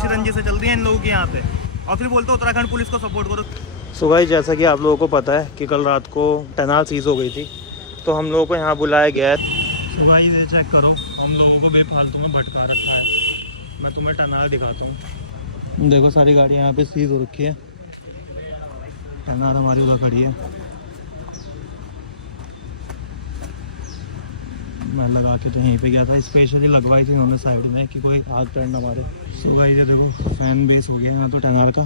आपसी रंजिश से चलती है इन लोगों के यहाँ पे, और फिर बोलते उत्तराखंड पुलिस को सपोर्ट करो। सो गाइस, जैसा कि आप लोगों को पता है कि कल रात को टनल सीज हो गई थी, तो हम लोगों को यहाँ बुलाया गया है। सो गाइस, ये चेक करो, हम लोगों को बेफालतू में भटका रखा है। मैं तुम्हें टनल दिखाता हूँ। देखो, सारी गाड़ियाँ यहाँ पे सीज हो रखी है। टनल हमारी उधर खड़ी है। मैं लगा के तो यहीं पे गया था, स्पेशली लगवाई थी उन्होंने साइड में कि कोई आग टर्न ना मारे। सो गाइस, ये देखो फैन बेस हो गया यहाँ तो टनल का,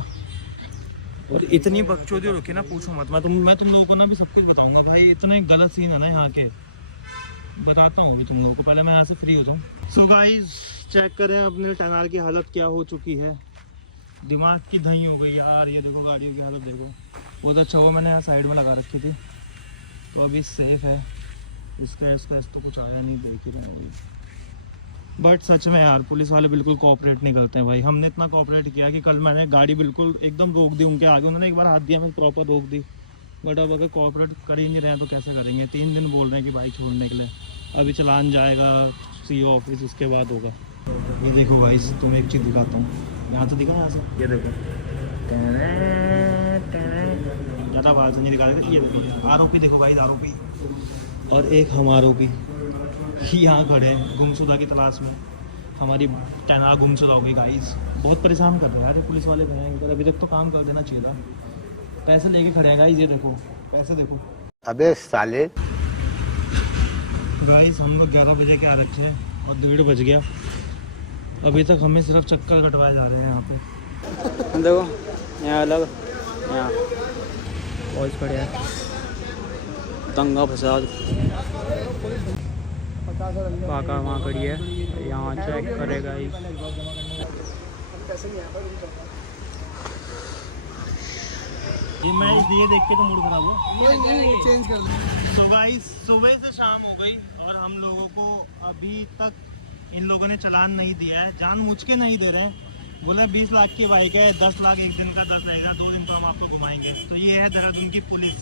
और इतनी बकचोदी रुकी ना, पूछो मत। मैं तुम लोगों को ना भी सब कुछ बताऊंगा भाई। इतने गलत सीन है ना यहाँ के, बताता हूँ अभी तुम लोगों को। पहले मैं यहाँ से फ्री होता हूँ। सो गाइस, चेक करें अपने टनल की हालत क्या हो चुकी है। दिमाग की दही हो गई यार। ये देखो गाड़ियों की हालत देखो। बहुत अच्छा हुआ मैंने यहाँ साइड में लगा रखी थी, तो अभी सेफ है। इसका तो कुछ आया नहीं, देख ही रहे हैं। बट सच में यार, पुलिस वाले बिल्कुल कोऑपरेट नहीं करते हैं भाई। हमने इतना कोऑपरेट किया कि कल मैंने गाड़ी बिल्कुल एकदम रोक दी उनके आगे। उन्होंने एक बार हाथ दिया, मैं प्रॉपर रोक दी। बट अब अगर कोऑपरेट कर ही नहीं रहे हैं तो कैसे करेंगे। 3 दिन बोल रहे हैं कि बाइक छोड़ने के लिए। अभी चलान जाएगा CO ऑफिस, उसके बाद होगा। ये देखो भाई, तुम्हें एक चीज़ दिखाता हूँ। यहाँ तो दिखा, यहाँ से ये देखो। ज़्यादा बात नहीं दिखा रहे थे। ये देखो आरोपी, देखो भाई आरोपी, और एक हम आरोपी यहाँ खड़े हैं गुमशुदा की तलाश में। हमारी टनल गुमशुदा हो गई गाइस। बहुत परेशान कर रहे हैं यार पुलिस वाले भैया। अभी तक तो काम कर देना चाहिए था। पैसे लेके खड़े हैं गाइस, ये देखो पैसे देखो। अबे साले। गाइस, हम लोग 11 बजे के आ रखे हैं और 1:30 बज गया। अभी तक हमें सिर्फ चक्कर कटवाए जा रहे हैं यहाँ पे। देखो यहाँ अलग, यहाँ बहुत बढ़िया दंगा फसाद। काका वहाँ खड़ी है, यहाँ चेक करेगा ही। ये देख के तो मूड खराब हुआ। कोई नहीं, चेंज कर दो। तो गाइस, सुबह से शाम हो गई और हम लोगों को अभी तक इन लोगों ने चालान नहीं दिया है। जानबूझ के नहीं दे रहे हैं। बोला 20 लाख की बाइक है, 10 लाख एक दिन का 10 रहेगा, 2 दिन तो हम आपको घुमाएंगे। तो ये है देहरादून की पुलिस।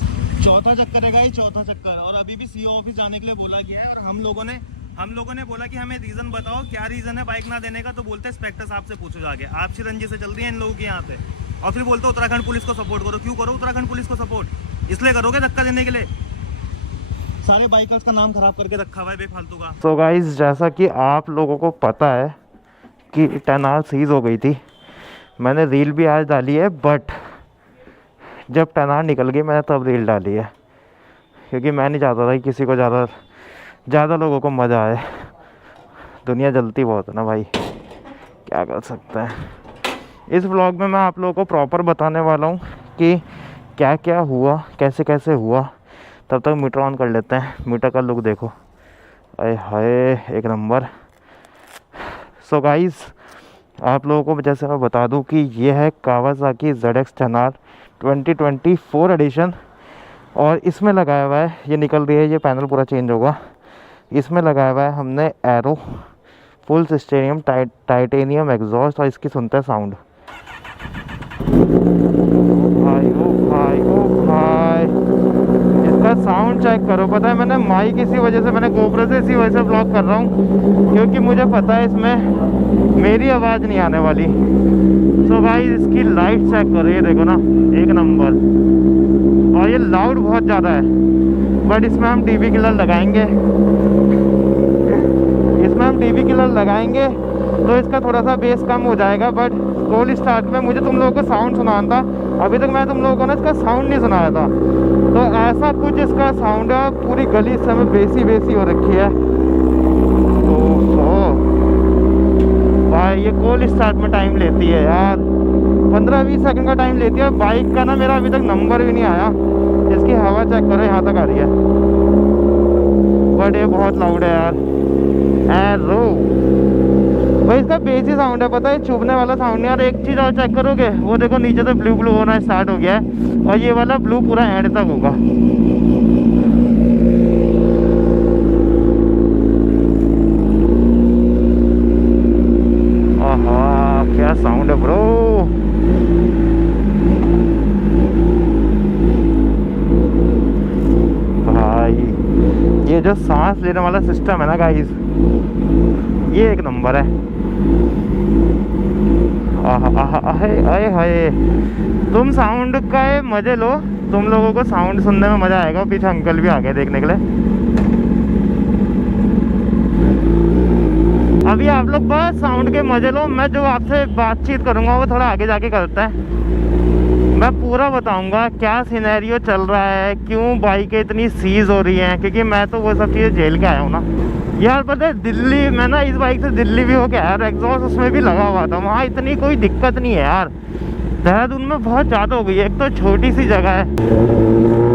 चौथा चक्कर है गाइस, चौथा चक्कर। और अभी भी CO ऑफिस जाने के लिए बोला गया है। और हम लोगों ने बोला कि हमें रीज़न बताओ, क्या रीज़न है बाइक ना देने का। तो बोलते इंस्पेक्टर साहब से पूछो जाके। आपसी रंजिश से चलती है इन लोगों के यहाँ पे, और फिर बोलते उत्तराखंड पुलिस को सपोर्ट करो। क्यों करो उत्तराखंड पुलिस को सपोर्ट? इसलिए करोगे धक्का देने के लिए। सारे बाइकर्स का नाम खराब करके रखा हुआ है बेफालतू का। तो गाइस, जैसा कि आप लोगों को पता है कि टनल सीज हो गई थी। मैंने रील भी आज डाली है, बट जब टनल निकल गई मैंने तब रील डाली है, क्योंकि मैं नहीं चाहता था कि किसी को ज़्यादा लोगों को मज़ा आए। दुनिया जलती बहुत है ना भाई, क्या कर सकते हैं। इस व्लॉग में मैं आप लोगों को प्रॉपर बताने वाला हूँ कि क्या क्या हुआ, कैसे कैसे हुआ। तब तक मीटर ऑन कर लेते हैं। मीटर का लुक देखो, अरे हाय, एक नंबर। सो गाइस, आप लोगों को जैसे मैं बता दूं कि ये है कावासाकी ZX टनल 2024 एडिशन। और इसमें लगाया हुआ है, ये निकल रही है, ये पैनल पूरा चेंज होगा। इसमें लगाया हुआ है हमने एरो फुल सिस्टेनियम टाइटेनियम एग्जॉस्ट। और इसकी सुनते हैं साउंड। भाई इसका साउंड चेक करो। पता है, मैंने माइक इसी वजह से, मैंने GoPro से इसी वजह से ब्लॉग कर रहा हूँ, क्योंकि मुझे पता है इसमें मेरी आवाज़ नहीं आने वाली। सो भाई, इसकी लाइट चेक करो, ये देखो ना, एक नंबर। और ये लाउड बहुत ज़्यादा है, बट इसमें हम DB किलर लगाएंगे तो इसका थोड़ा सा बेस कम हो जाएगा। बट कोल्ड स्टार्ट में मुझे तुम लोगों को साउंड सुनाना था। अभी तक मैं तुम लोगों को ना इसका साउंड नहीं सुनाया था। तो ऐसा कुछ इसका साउंड है। पूरी गली इस समय बेसी हो रखी है। ओहो भाई, ये कोल्ड स्टार्ट में टाइम लेती है यार, 15-20 सेकंड का टाइम लेती है। बाइक का ना मेरा अभी तक नंबर भी नहीं आया। इसकी हवा चेक करो, यहाँ तक आ रही है, बट ये बहुत लाउड है यार। एरो भाई, इसका बेसी साउंड है, पता है, चुभने वाला साउंड नहीं। और एक चीज़ और चेक करोगे, वो देखो नीचे से ब्लू होना स्टार्ट हो गया है, और ये वाला ब्लू पूरा एंड तक होगा। आहा, क्या साउंड है ब्रो। भाई, ये जो सांस लेने वाला सिस्टम है ना गाइस, ये एक नंबर है। आए हाय, तुम साउंड का मजे लो, तुम लोगों को साउंड सुनने में मजा आएगा। पीछे अंकल भी आ गए देखने के लिए। अभी आप लोग बस साउंड के मजे लो, मैं जो आपसे बातचीत करूंगा वो थोड़ा आगे जाके करता है। मैं पूरा बताऊंगा क्या सिनेरियो चल रहा है, क्यों बाइकें इतनी सीज हो रही हैं, क्योंकि मैं तो वो सब चीज़ें झेल के आया हूँ ना यार। पता है दिल्ली में ना, इस बाइक से दिल्ली भी हो गया यार, एग्जॉस्ट उसमें भी लगा हुआ था, वहाँ इतनी कोई दिक्कत नहीं है यार। देहरादून में बहुत ज़्यादा हो गई है, एक तो छोटी सी जगह है।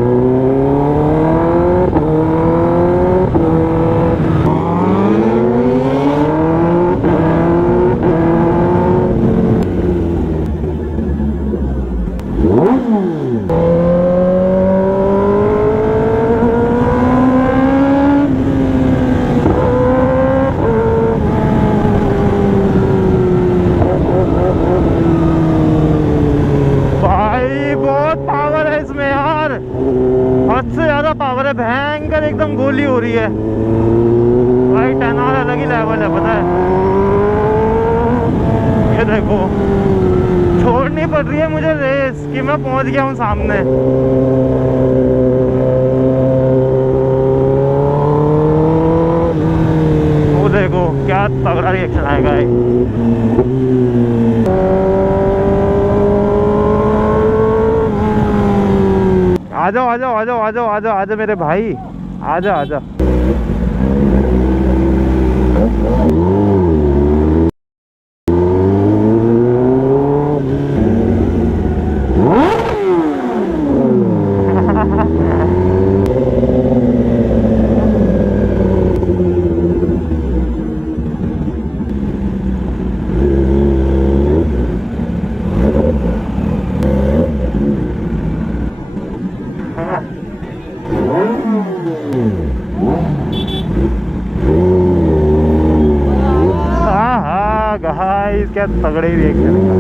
पावर है भयंकर, एकदम गोली हो रही है भाई। 10R अलग ही लेवल है पता है। ये देखो छोड़नी पड़ रही है मुझे रेस कि मैं पहुंच गया हूं सामने। वो देखो क्या तगड़ा रिएक्शन आएगा। आ जाओ आ जाओ आ जाओ आ जाओ आ जाओ आ जाओ मेरे भाई, आ जाओ आ जाओ। गाइस क्या तगड़े रिएक्शन है।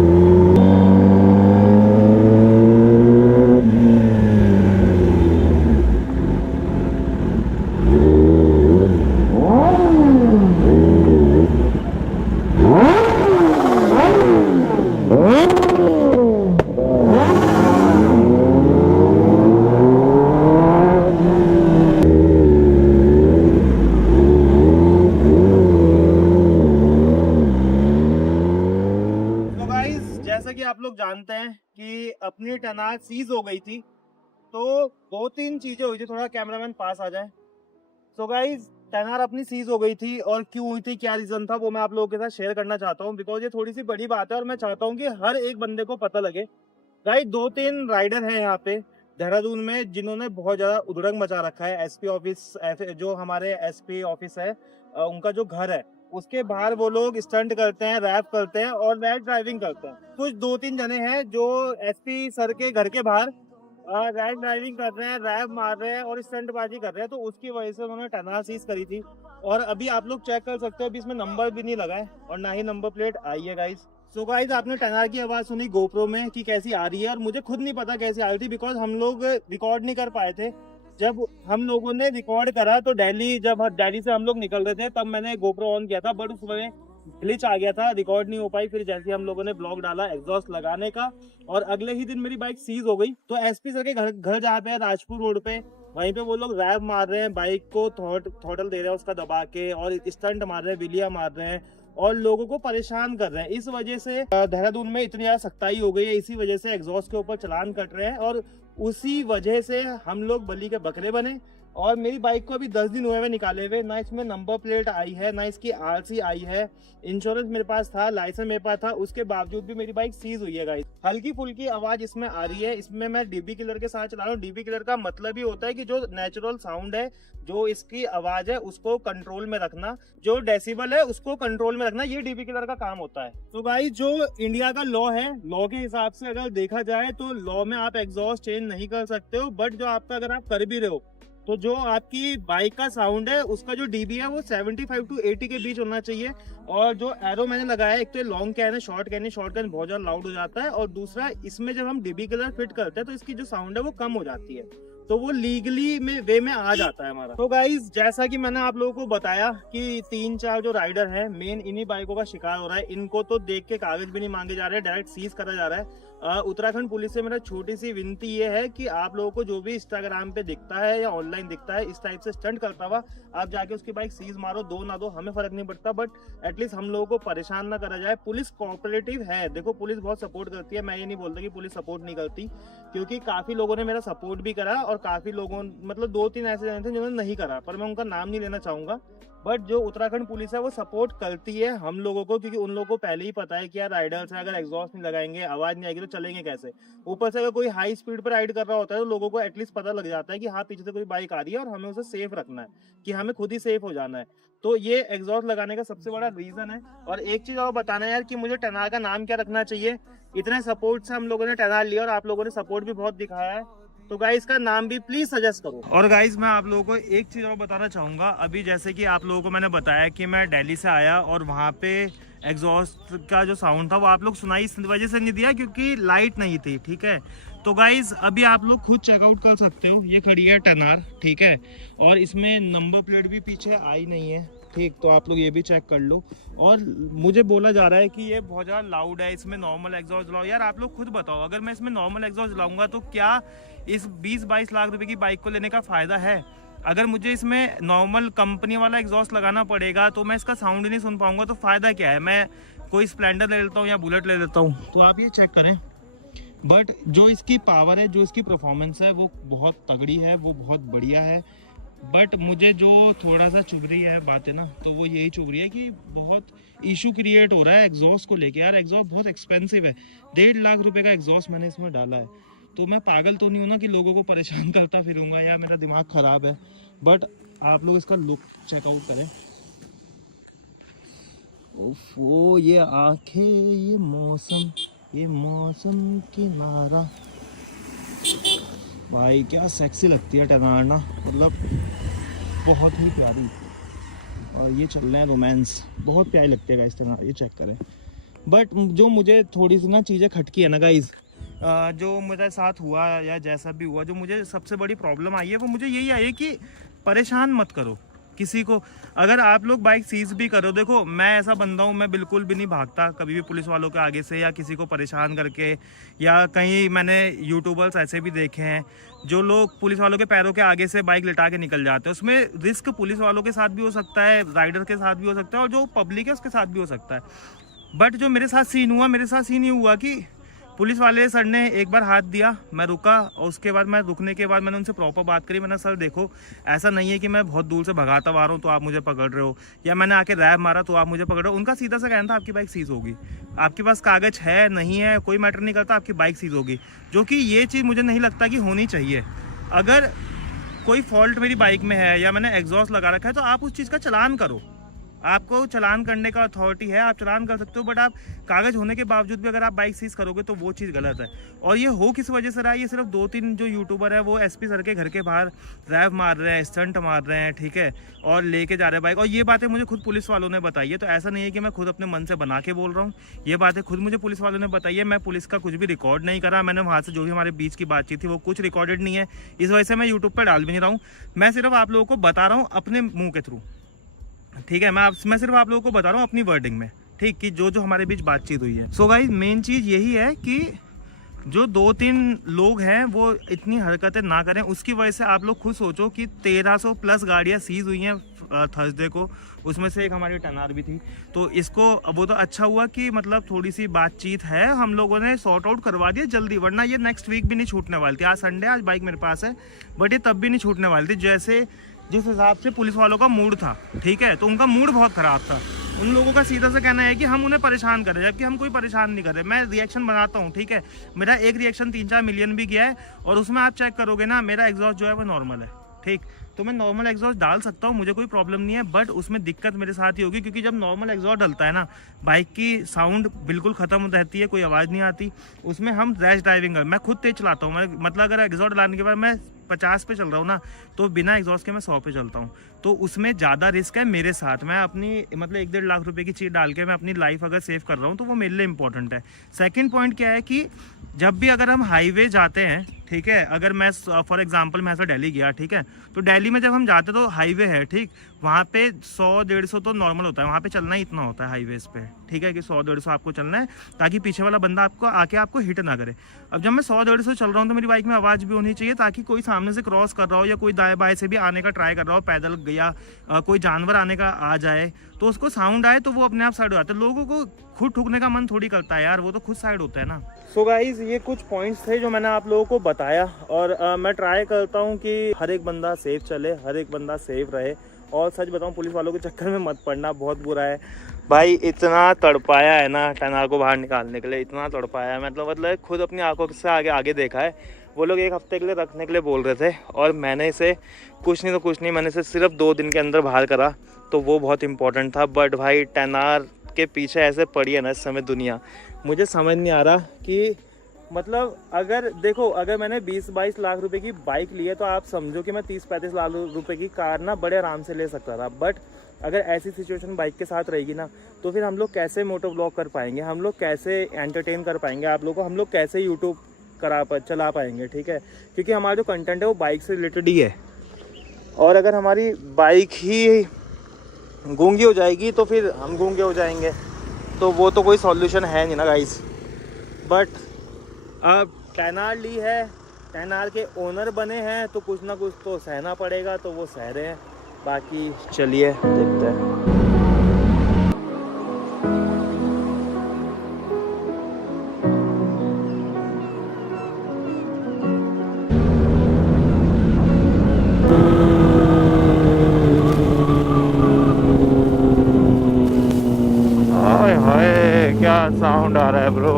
जैसा कि आप लोग जानते हैं कि अपनी 10R सीज हो गई थी, तो 2-3 चीजें हुई थी। थोड़ा कैमरामैन पास आ जाए। तो गाइज 10R अपनी सीज हो गई थी, और क्यों हुई थी, क्या रीजन था, वो मैं आप लोगों के साथ शेयर करना चाहता हूँ, बिकॉज ये थोड़ी सी बड़ी बात है और मैं चाहता हूँ कि हर एक बंदे को पता लगे। गाइज 2-3 राइडर हैं यहाँ पे देहरादून में जिन्होंने बहुत ज्यादा उधड़ंग मचा रखा है। एसपी ऑफिस, जो हमारे एसपी ऑफिस है, उनका जो घर है उसके बाहर वो लोग स्टंट करते हैं, रैप करते हैं और रैप ड्राइविंग करते हैं। कुछ 2-3 जने हैं जो एसपी सर के घर के बाहर रैप ड्राइविंग कर रहे हैं, रैप मार रहे हैं और स्टंटबाजी कर रहे हैं। तो उसकी वजह से उन्होंने 10R सीज करी थी, और अभी आप लोग चेक कर सकते हो, अभी इसमें नंबर भी नहीं लगा है और ना ही नंबर प्लेट आई है गाइज। सो गाइज आपने 10R की आवाज सुनी गोप्रो में कि कैसी आ रही है, और मुझे खुद नहीं पता कैसी आ रही थी, बिकॉज हम लोग रिकॉर्ड नहीं कर पाए थे। जब हम लोगों ने रिकॉर्ड करा तो जब दिल्ली से हम लोग निकल रहे थे, तब मैंने गोप्रो ऑन किया था, बट उसमें ग्लिच आ गया था, रिकॉर्ड नहीं हो पाई। फिर जैसे हम लोगों ने ब्लॉग डाला एग्जॉस्ट लगाने का, और अगले ही दिन मेरी बाइक सीज हो गई। तो एसपी सर के घर जहाँ पे है राजपुर रोड पे, वहीं पे वो लोग रैप मार रहे हैं, बाइक को थ्रॉटल दे रहे हैं उसका दबा के, और स्टंट मार रहे हैं, विलिया मार रहे हैं और लोगों को परेशान कर रहे हैं। इस वजह से देहरादून में इतनी ज्यादा सख्ताई हो गई है, इसी वजह से एग्जॉस्ट के ऊपर चालान कट रहे हैं, और उसी वजह से हम लोग बलि के बकरे बने। और मेरी बाइक को अभी 10 दिन हुए हुए निकाले हुए, ना इसमें नंबर प्लेट आई है, ना इसकी आरसी आई है। इंश्योरेंस मेरे पास था, लाइसेंस मेरे पास था, उसके बावजूद भी मेरी बाइक सीज हुई है गाइस। हल्की फुल्की आवाज इसमें आ रही है, इसमें मैं डीबी किलर के साथ चला रहा हूँ। डीबी किलर का मतलब ही होता है कि जो नेचुरल साउंड है, जो इसकी आवाज है, उसको कंट्रोल में रखना, जो डेसिबल है उसको कंट्रोल में रखना, ये डीबी किलर का काम होता है। तो गाइस जो इंडिया का लॉ है, लॉ के हिसाब से अगर देखा जाए तो लॉ में आप एग्जॉस्ट चेंज नहीं कर सकते हो, बट जो आपका अगर आप कर भी रहे हो तो जो आपकी बाइक का साउंड है उसका जो डीबी है वो 75 to 80 के बीच होना चाहिए। और जो एरो मैंने लगाया है, एक तो लॉन्ग कैन है, शॉर्ट कैन है, शॉर्ट कैन बहुत ज्यादा लाउड हो जाता है, और दूसरा इसमें जब हम डीबी किलर फिट करते हैं तो इसकी जो साउंड है वो कम हो जाती है। तो वो लीगली में वे में आ जाता है हमारा। तो गाइज जैसा कि मैंने आप लोगों को बताया कि 3-4 जो राइडर हैं मेन इन्हीं बाइकों का शिकार हो रहा है। इनको तो देख के कागज भी नहीं मांगे जा रहे, डायरेक्ट सीज करा जा रहा है। उत्तराखंड पुलिस से मेरा छोटी सी विनती ये है कि आप लोगों को जो भी इंस्टाग्राम पे दिखता है या ऑनलाइन दिखता है इस टाइप से स्टंट करता हुआ, आप जाके उसकी बाइक सीज मारो, दो ना दो हमें फर्क नहीं पड़ता, बट एटलीस्ट हम लोगों को परेशान ना करा जाए। पुलिस कोऑपरेटिव है, देखो पुलिस बहुत सपोर्ट करती है, मैं ये नहीं बोलता कि पुलिस सपोर्ट नहीं करती, क्योंकि काफी लोगों ने मेरा सपोर्ट भी करा और काफी लोगों मतलब 2-3 ऐसे जने थे जिन्होंने नहीं करा, पर मैं उनका नाम नहीं लेना चाहूंगा। बट जो उत्तराखंड पुलिस है वो सपोर्ट करती है हम लोगों को, क्योंकि उन लोगों को पहले ही पता है कि यार राइडर्स है, अगर एग्जॉस्ट नहीं लगाएंगे, आवाज नहीं आएगी तो चलेंगे कैसे। ऊपर से अगर कोई हाई स्पीड पर राइड कर रहा होता है तो लोगों को एटलीस्ट पता लग जाता है कि हाँ पीछे से कोई बाइक आ रही है और हमें उसे सेफ रखना है, कि हमें खुद ही सेफ हो जाना है। तो ये एग्जॉस्ट लगाने का सबसे बड़ा रीजन है। और एक चीज और बताना है यार कि मुझे टनार का नाम क्या रखना चाहिए। इतने सपोर्ट से हम लोगों ने टनार लिया और आप लोगों ने सपोर्ट भी बहुत दिखाया है, तो गाइस का नाम भी प्लीज सजेस्ट करो। और गाइस मैं आप लोगों को एक चीज़ और बताना चाहूँगा। अभी जैसे कि आप लोगों को मैंने बताया कि मैं दिल्ली से आया और वहाँ पे एग्जॉस्ट का जो साउंड था वो आप लोग सुनाई इस वजह से नहीं दिया क्योंकि लाइट नहीं थी, ठीक है। तो गाइस अभी आप लोग खुद चेकआउट कर सकते हो, ये खड़ी है टनार, ठीक है, और इसमें नंबर प्लेट भी पीछे आई नहीं है, ठीक। तो आप लोग ये भी चेक कर लो। और मुझे बोला जा रहा है कि ये बहुत ज़्यादा लाउड है, इसमें नॉर्मल एग्जॉस्ट लाओ। यार आप लोग खुद बताओ, अगर मैं इसमें नॉर्मल एग्जॉस्ट लाऊंगा तो क्या इस 20-22 लाख रुपए की बाइक को लेने का फ़ायदा है? अगर मुझे इसमें नॉर्मल कंपनी वाला एग्जॉस्ट लगाना पड़ेगा तो मैं इसका साउंड ही नहीं सुन पाऊंगा, तो फ़ायदा क्या है? मैं कोई स्प्लेंडर ले लेता हूँ या बुलेट ले लेता हूँ। तो आप ये चेक करें। बट जो इसकी पावर है, जो इसकी परफॉर्मेंस है वो बहुत तगड़ी है, वो बहुत बढ़िया है। बट मुझे जो थोड़ा सा चुभ रही है बात है ना, तो वो यही चुभ रही है कि बहुत इशू क्रिएट हो रहा है एग्जॉस्ट को लेके। यार एग्जॉस्ट बहुत एक्सपेंसिव है, 1.5 लाख रुपए का एग्जॉस्ट मैंने इसमें डाला है। तो मैं पागल तो नहीं हूँ ना कि लोगों को परेशान करता फिरूंगा या मेरा दिमाग ख़राब है। बट आप लोग इसका लुक चेकआउट करें। ओफो, ये आंखें, ये मौसम किनारा, भाई क्या सेक्सी लगती है टनार ना, मतलब बहुत ही प्यारी। और ये चल रहे हैं रोमांस, बहुत प्यारी लगती है गाइस टनार, ये चेक करें। बट जो मुझे थोड़ी सी ना चीज़ें खटकी है ना गाइस, जो मेरे साथ हुआ या जैसा भी हुआ, जो मुझे सबसे बड़ी प्रॉब्लम आई है वो मुझे यही आई है कि परेशान मत करो किसी को। अगर आप लोग बाइक सीज भी करो, देखो मैं ऐसा बंदा हूँ, मैं बिल्कुल भी नहीं भागता कभी भी पुलिस वालों के आगे से या किसी को परेशान करके। या कहीं मैंने यूट्यूबर्स ऐसे भी देखे हैं जो लोग पुलिस वालों के पैरों के आगे से बाइक लिटा के निकल जाते हैं। उसमें रिस्क पुलिस वालों के साथ भी हो सकता है, राइडर के साथ भी हो सकता है और जो पब्लिक है उसके साथ भी हो सकता है। बट जो मेरे साथ सीन हुआ, मेरे साथ सीन ये हुआ कि पुलिस वाले सर ने एक बार हाथ दिया, मैं रुका और उसके बाद मैं रुकने के बाद मैंने उनसे प्रॉपर बात करी। मैंने सर देखो, ऐसा नहीं है कि मैं बहुत दूर से भगाता आ रहा हूँ तो आप मुझे पकड़ रहे हो, या मैंने आके रैप मारा तो आप मुझे पकड़ रहे हो। उनका सीधा सा कहना था आपकी बाइक सीज होगी, आपके पास कागज है नहीं है कोई मैटर नहीं करता, आपकी बाइक सीज होगी। जो कि ये चीज़ मुझे नहीं लगता कि होनी चाहिए। अगर कोई फॉल्ट मेरी बाइक में है या मैंने एग्जॉस्ट लगा रखा है तो आप उस चीज़ का चालान करो, आपको चालान करने का अथॉरिटी है, आप चालान कर सकते हो। बट आप कागज होने के बावजूद भी अगर आप बाइक सीज करोगे तो वो चीज़ गलत है। और ये हो किस वजह से रहा है? ये सिर्फ 2-3 जो यूट्यूबर है वो एसपी सर के घर के बाहर रैप मार रहे हैं, स्टंट मार रहे हैं, ठीक है, और लेके जा रहे हैं बाइक। और ये बातें मुझे खुद पुलिस वालों ने बताई है, तो ऐसा नहीं है कि मैं खुद अपने मन से बना के बोल रहा हूँ, ये बातें खुद मुझे पुलिस वालों ने बताई है। मैं पुलिस का कुछ भी रिकॉर्ड नहीं करा, मैंने वहाँ से जो भी हमारे बीच की बातचीत थी वो कुछ रिकॉर्डेड नहीं है, इस वजह से मैं यूट्यूब पर डाल भी नहीं रहा हूँ। मैं सिर्फ आप लोगों को बता रहा हूँ अपने मुँह के थ्रू, ठीक है। मैं सिर्फ आप लोगों को बता रहा हूँ अपनी वर्डिंग में, ठीक, कि जो हमारे बीच बातचीत हुई है। सो गाइस मेन चीज़ यही है कि जो 2-3 लोग हैं वो इतनी हरकतें ना करें। उसकी वजह से आप लोग खुद सोचो कि 1300 प्लस गाड़ियाँ सीज हुई हैं थर्सडे को, उसमें से एक हमारी टनार भी थी। तो इसको वो तो अच्छा हुआ कि मतलब थोड़ी सी बातचीत है, हम लोगों ने सॉर्ट आउट करवा दिया जल्दी, वरना ये नेक्स्ट वीक भी नहीं छूटने वाली थी। आज संडे, आज बाइक मेरे पास है, बट ये तब भी नहीं छूटने वाली थी। जैसे जिस हिसाब से पुलिस वालों का मूड था, ठीक है, तो उनका मूड बहुत ख़राब था। उन लोगों का सीधा सा कहना है कि हम उन्हें परेशान करें, जबकि हम कोई परेशान नहीं कर रहे। मैं रिएक्शन बनाता हूँ, ठीक है, मेरा एक रिएक्शन 3-4 मिलियन भी गया है और उसमें आप चेक करोगे ना मेरा एग्जॉस्ट जो है वो नॉर्मल है, ठीक। तो मैं नॉर्मल एग्जॉस्ट डाल सकता हूँ, मुझे कोई प्रॉब्लम नहीं है, बट उसमें दिक्कत मेरे साथ ही होगी क्योंकि जब नॉर्मल एग्जॉस्ट डलता है ना, बाइक की साउंड बिल्कुल ख़त्म रहती है, कोई आवाज़ नहीं आती। उसमें हम रैश ड्राइविंग मैं खुद तेज चलाता हूँ, मैं मतलब अगर एग्जॉस्ट डालने के बाद मैं 50 पे चल रहा हूँ ना, तो बिना एग्जॉस्ट के मैं 100 पे चलता हूँ। तो उसमें ज़्यादा रिस्क है मेरे साथ। मैं अपनी मतलब 1-1.5 लाख रुपए की चीज़ डाल के मैं अपनी लाइफ अगर सेव कर रहा हूँ तो वो मेरे लिए इंपॉर्टेंट है। सेकंड पॉइंट क्या है कि जब भी अगर हम हाईवे जाते हैं, ठीक है, अगर मैं फॉर एग्जांपल मैं ऐसा दिल्ली गया, ठीक है, तो दिल्ली में जब हम जाते तो हाईवे है, ठीक, वहाँ पे 100-150 तो नॉर्मल होता है, वहाँ पे चलना ही इतना होता है हाईवेज पे, ठीक है, कि 100-150 आपको चलना है ताकि पीछे वाला बंदा आपको आके आपको हिट ना करे। अब जब मैं 100-150 चल रहा हूँ तो मेरी बाइक में आवाज़ भी होनी चाहिए ताकि कोई सामने से क्रॉस कर रहा हो या कोई दाएं बाएं से भी आने का ट्राई कर रहा हो, पैदल गया, कोई जानवर आने का आ जाए तो उसको साउंड आए तो वो अपने आप साइड हो जाता है। लोगों को खुद ठुकने का मन थोड़ी करता है यार, वो तो खुद साइड होता है ना। सो गाइज, ये कुछ पॉइंट्स थे जो मैंने आप लोगों को बताया, और मैं ट्राई करता हूँ कि हर एक बंदा सेफ चले, हर एक बंदा सेफ रहे। और सच बताऊँ, पुलिस वालों के चक्कर में मत पड़ना, बहुत बुरा है भाई। इतना तड़पाया है ना टेनार को बाहर निकालने के लिए, इतना तड़पाया है, मतलब खुद अपनी आंखों से आगे देखा है। वो लोग 1 हफ्ते के लिए रखने के लिए बोल रहे थे और मैंने इसे कुछ नहीं, मैंने इसे सिर्फ 2 दिन के अंदर बाहर करा, तो वो बहुत इंपॉर्टेंट था। बट भाई टेनार के पीछे ऐसे पड़ी है ना इस समय दुनिया, मुझे समझ नहीं आ रहा कि मतलब अगर देखो, अगर मैंने 20-22 लाख रुपए की बाइक ली है तो आप समझो कि मैं 30-35 लाख रुपए की कार ना बड़े आराम से ले सकता था। बट अगर ऐसी सिचुएशन बाइक के साथ रहेगी ना, तो फिर हम लोग कैसे मोटो ब्लॉग कर पाएंगे, हम लोग कैसे एंटरटेन कर पाएंगे आप लोगों को, हम लोग कैसे यूट्यूब चला पाएंगे, ठीक है, क्योंकि हमारा जो कंटेंट है वो बाइक से रिलेटेड ही है। और अगर हमारी बाइक ही गूंगी हो जाएगी तो फिर हम गूंगे हो जाएंगे, तो वो तो कोई सॉल्यूशन है नहीं ना गाइस। बट अब टेनार ली है, टेनार के ओनर बने हैं, तो कुछ ना कुछ तो सहना पड़ेगा, तो वो सह रहे हैं। बाकी चलिए देखते हैं। हाय हाय, क्या साउंड आ रहा है ब्रो।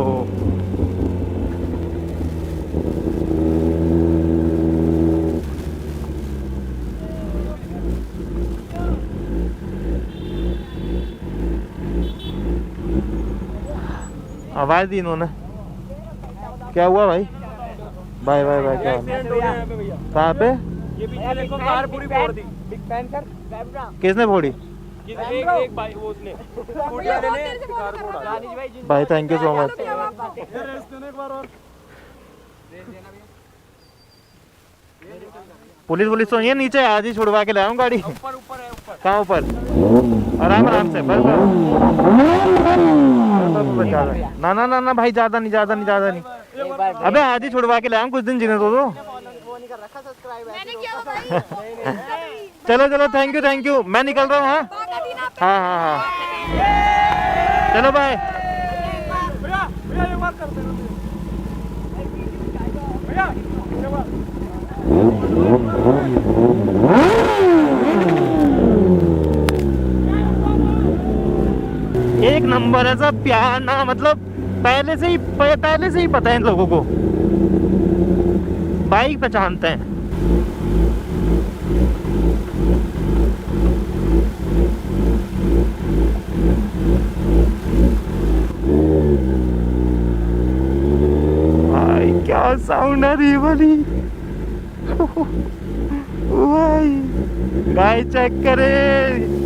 आवाज दी इन्होंने, क्या हुआ भाई? भाई क्या कहाँ पे? ये पीछे देखो, कार पूरी फोड़ दी। किसने फोड़ी? एक भाई वो उसने स्कूटी वाले ने कार फोड़ा। भाई thank you so much. Police तो नहीं है, नीचे आज ही छुड़वा के लाऊं गाड़ी। ऊपर ऊपर है, ऊपर। कहाँ ऊपर? आराम से बस। ना भाई, ज्यादा नहीं। अबे आज ही छुड़वा के लाऊं, कुछ दिन जीने दो। चलो थैंक यू, मैं निकल रहा हूँ। हाँ चलो बाय। एक नंबर ऐसा प्यार ना, मतलब पहले से ही पता है इन लोगों को, बाइक पहचानते हैं। भाई क्या साउंड आ रही है वाली। भाई गाय चेक करे,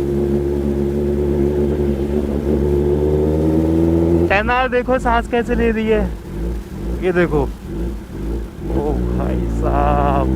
टेनार देखो सांस कैसे ले रही है, ये देखो। ओ भाई साहब।